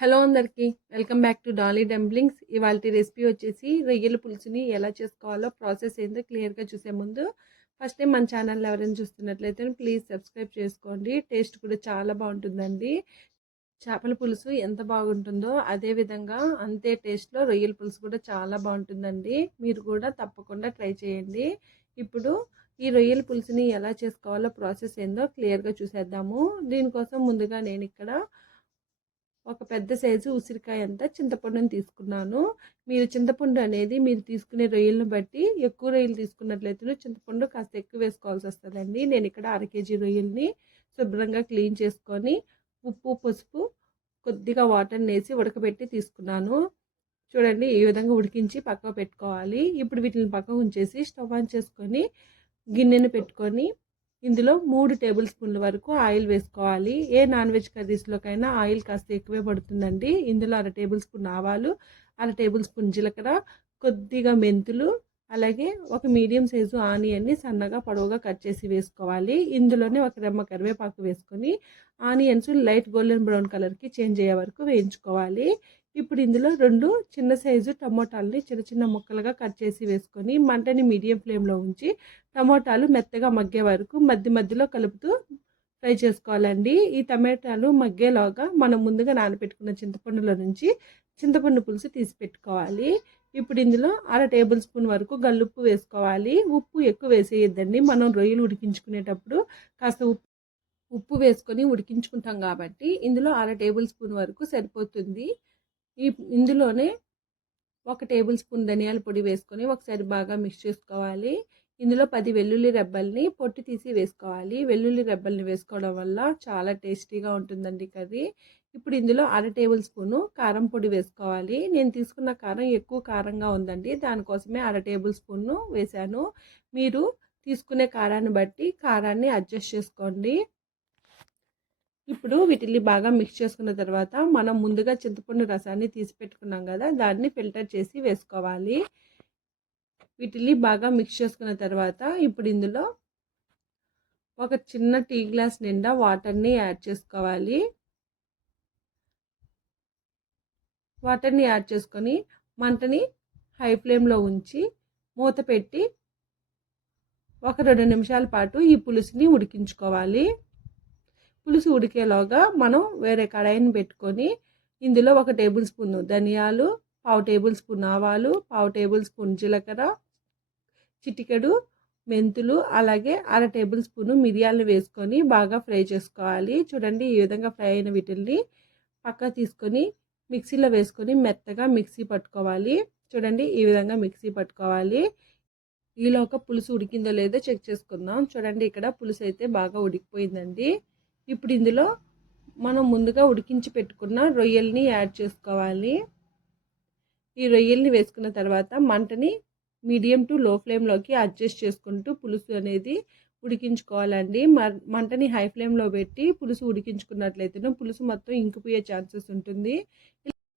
Hello అందరికీ welcome back to Dolly dumplings. ఇవాళ recipe వచ్చేసి రొయ్యల పులుసుని ఎలా చేసుకోవాలో ప్రాసెస్ ఏందో క్లియర్గా చూసే ముందు ఫస్ట్ టైం మన ఛానల్ ఎవరైనా చూస్తున్నట్లయితే ప్లీజ్ సబ్స్క్రైబ్ చేసుకోండి. టేస్ట్ కూడా చాలా బాగుంటుందండి. చేపల పులుసు ఎంత బాగుంటుందో అదే విధంగా అంతే టేస్ట్లో రొయ్యల పులుసు కూడా చాలా బాగుంటుందండి. మీరు కూడా తప్పకుండా ట్రై చేయండి. ఇప్పుడు ఈ రొయ్యల పులుసుని ఎలా చేసుకోవాలో ప్రాసెస్ ఏందో క్లియర్గా చూసేద్దాము. దీనికోసం ముందుగా నేను ఇక్కడ ఒక పెద్ద సైజు ఉసిరికాయ అంతా చింతపండుని తీసుకున్నాను. మీరు చింతపండు అనేది మీరు తీసుకునే రొయ్యలను బట్టి ఎక్కువ రొయ్యలు తీసుకున్నట్లయితే చింతపండు కాస్త ఎక్కువ వేసుకోవాల్సి వస్తుందండి. నేను ఇక్కడ 1/2 kg రొయ్యల్ని శుభ్రంగా క్లీన్ చేసుకొని ఉప్పు పసుపు కొద్దిగా వాటర్ని వేసి ఉడకబెట్టి తీసుకున్నాను. చూడండి ఈ విధంగా ఉడికించి పక్కకు పెట్టుకోవాలి. ఇప్పుడు వీటిని పక్కకు ఉంచేసి స్టవ్ ఆన్ చేసుకొని గిన్నెను పెట్టుకొని ఇందులో 3 టేబుల్ స్పూన్ల వరకు ఆయిల్ వేసుకోవాలి. ఏ నాన్ వెజ్ కర్రీస్లోకైనా ఆయిల్ కాస్త ఎక్కువే పడుతుందండి. ఇందులో 1/2 టేబుల్ స్పూన్ ఆవాలు, 1/2 టేబుల్ స్పూన్ జీలకర్ర, కొద్దిగా మెంతులు, అలాగే ఒక మీడియం సైజు ఆనియన్ని సన్నగా పొడవుగా కట్ చేసి వేసుకోవాలి. ఇందులోనే ఒక రెమ్మ కరివేపాకు వేసుకొని ఆనియన్స్ లైట్ గోల్డెన్ బ్రౌన్ కలర్కి చేంజ్ అయ్యే వరకు వేయించుకోవాలి. ఇప్పుడు ఇందులో 2 చిన్న సైజు టమోటాలని చిన్న చిన్న ముక్కలుగా కట్ చేసి వేసుకొని మంటని మీడియం ఫ్లేమ్లో ఉంచి టమోటాలు మెత్తగా మగ్గే వరకు మధ్యలో కలుపుతూ ఫ్రై చేసుకోవాలండి. ఈ టమాటాలు మగ్గేలోగా మనం ముందుగా నానబెట్టుకున్న చింతపండులో నుంచి చింతపండు పులుసు తీసి పెట్టుకోవాలి. ఇప్పుడు ఇందులో 1/2 టేబుల్ స్పూన్ వరకు గల్లుప్పు వేసుకోవాలి. ఉప్పు ఎక్కువ వేసేయద్దండి. మనం రొయ్యలు ఉడికించుకునేటప్పుడు కాస్త ఉప్పు వేసుకొని ఉడికించుకుంటాం కాబట్టి ఇందులో 1/2 టేబుల్ స్పూన్ వరకు సరిపోతుంది. ఇందులోనే 1 టేబుల్ స్పూన్ ధనియాల పొడి వేసుకొని ఒకసారి బాగా మిక్స్ చేసుకోవాలి. ఇందులో 10 వెల్లుల్లి రెబ్బల్ని పొట్టు తీసి వేసుకోవాలి. వెల్లుల్లి రెబ్బల్ని వేసుకోవడం వల్ల చాలా టేస్టీగా ఉంటుందండి కర్రీ. ఇప్పుడు ఇందులో 1/2 టేబుల్ స్పూను కారం పొడి వేసుకోవాలి. నేను తీసుకున్న కారం ఎక్కువ కారంగా ఉందండి, దానికోసమే 1/2 టేబుల్ స్పూన్ను వేశాను. మీరు తీసుకునే కారాన్ని బట్టి కారాన్ని అడ్జస్ట్ చేసుకోండి. ఇప్పుడు వీటిని బాగా మిక్స్ చేసుకున్న తర్వాత మనం ముందుగా చింతపండు రసాన్ని తీసి పెట్టుకున్నాం కదా, దాన్ని ఫిల్టర్ చేసి వేసుకోవాలి. వీటిని బాగా మిక్స్ చేసుకున్న తర్వాత ఇప్పుడు ఇందులో ఒక చిన్న టీ గ్లాస్ నిండా వాటర్ని యాడ్ చేసుకోవాలి. వాటర్ని యాడ్ చేసుకొని మంటని హై ఫ్లేమ్లో ఉంచి మూత పెట్టి ఒక 2 నిమిషాల పాటు ఈ పులుసుని ఉడికించుకోవాలి. పులుసు ఉడికేలోగా మనం వేరే కడాయిని పెట్టుకొని ఇందులో 1 టేబుల్ స్పూన్ ధనియాలు, 1/2 టేబుల్ స్పూన్ ఆవాలు, 1/2 టేబుల్ స్పూన్ జీలకర్ర, చిటికెడు మెంతులు, అలాగే 1/2 టేబుల్ స్పూన్ మిరియాలను వేసుకొని బాగా ఫ్రై చేసుకోవాలి. చూడండి ఈ విధంగా ఫ్రై అయిన వీటిని పక్క తీసుకొని మిక్సీలో వేసుకొని మెత్తగా మిక్సీ పట్టుకోవాలి. చూడండి ఈ విధంగా మిక్సీ పట్టుకోవాలి. ఈలోగా పులుసు ఉడికిందో లేదో చెక్ చేసుకుందాం. చూడండి ఇక్కడ పులుసు అయితే బాగా ఉడికిపోయిందండి. ఇప్పుడు ఇందులో మనం ముందుగా ఉడికించి పెట్టుకున్న రొయ్యల్ని యాడ్ చేసుకోవాలి. ఈ రొయ్యల్ని వేసుకున్న తర్వాత మంటని మీడియం టు లో ఫ్లేమ్లోకి అడ్జస్ట్ చేసుకుంటూ పులుసు అనేది ఉడికించుకోవాలండి. మంటని హై ఫ్లేమ్లో పెట్టి పులుసు ఉడికించుకున్నట్లయితే పులుసు మొత్తం ఇంకిపోయే ఛాన్సెస్ ఉంటుంది.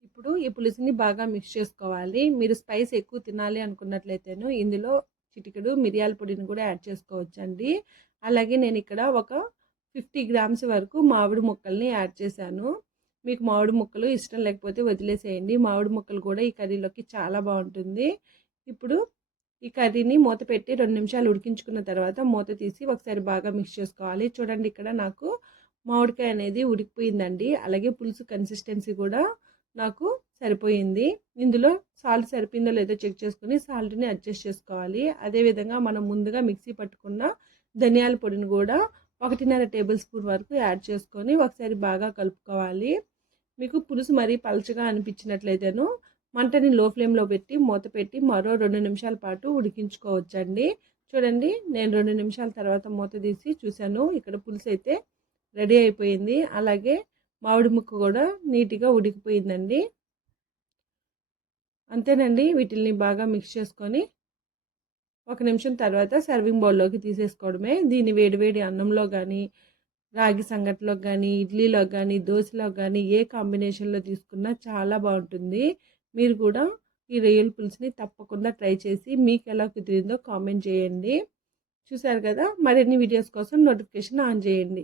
ఇప్పుడు ఈ పులుసుని బాగా మిక్స్ చేసుకోవాలి. మీరు స్పైస్ ఎక్కువ తినాలి అనుకున్నట్లయితేను ఇందులో చిటికెడు మిరియాల పొడిని కూడా యాడ్ చేసుకోవచ్చండి. అలాగే నేను ఇక్కడ ఒక 50 గ్రామ్స్ వరకు మామిడి ముక్కల్ని యాడ్ చేశాను. మీకు మామిడి ముక్కలు ఇష్టం లేకపోతే వదిలేసేయండి. మామిడి ముక్కలు కూడా ఈ కర్రీలోకి చాలా బాగుంటుంది. ఇప్పుడు ఈ కర్రీని మూత పెట్టి 2 నిమిషాలు ఉడికించుకున్న తర్వాత మూత తీసి ఒకసారి బాగా మిక్స్ చేసుకోవాలి. చూడండి ఇక్కడ నాకు మామిడికాయ అనేది ఉడికిపోయిందండి. అలాగే పులుసు కన్సిస్టెన్సీ కూడా నాకు సరిపోయింది. ఇందులో సాల్ట్ సరిపోయిందో లేదో చెక్ చేసుకుని సాల్ట్ని అడ్జస్ట్ చేసుకోవాలి. అదేవిధంగా మనం ముందుగా మిక్సీ పట్టుకున్న ధనియాల పొడిని కూడా 1.5 టేబుల్ స్పూన్ వరకు యాడ్ చేసుకొని ఒకసారి బాగా కలుపుకోవాలి. మీకు పులుసు మరీ పలచగా అనిపించినట్లయితేను మంటని లో ఫ్లేమ్లో పెట్టి మూత పెట్టి మరో 2 నిమిషాల పాటు ఉడికించుకోవచ్చండి. చూడండి నేను 2 నిమిషాల తర్వాత మూత తీసి చూశాను. ఇక్కడ పులుసు అయితే రెడీ అయిపోయింది. అలాగే మామిడి ముక్క కూడా నీట్గా ఉడికిపోయిందండి. అంతేనండి. వీటిని బాగా మిక్స్ చేసుకొని 1 నిమిషం తర్వాత సర్వింగ్ బౌల్లోకి తీసేసుకోవడమే. దీన్ని వేడివేడి అన్నంలో కానీ, రాగి సంగటిలో కానీ, ఇడ్లీలో కానీ, దోశలో కానీ ఏ కాంబినేషన్లో తీసుకున్నా చాలా బాగుంటుంది. మీరు కూడా ఈ రొయ్యల పులుసుని తప్పకుండా ట్రై చేసి మీకు ఎలా కుదిరిందో కామెంట్ చేయండి. చూసారు కదా, మరిన్ని వీడియోస్ కోసం నోటిఫికేషన్ ఆన్ చేయండి.